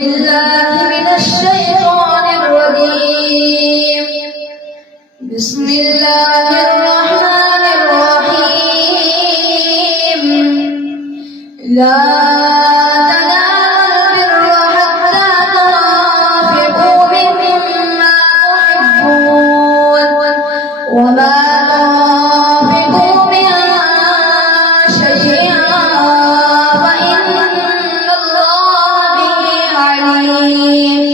بالله من الشيطان الرجيم. بسم الله الرحمن الرحيم. لا تنالوا البر حتى تنفقوا مما تحبون وما تنفقوا من شيء فإن الله به عليم.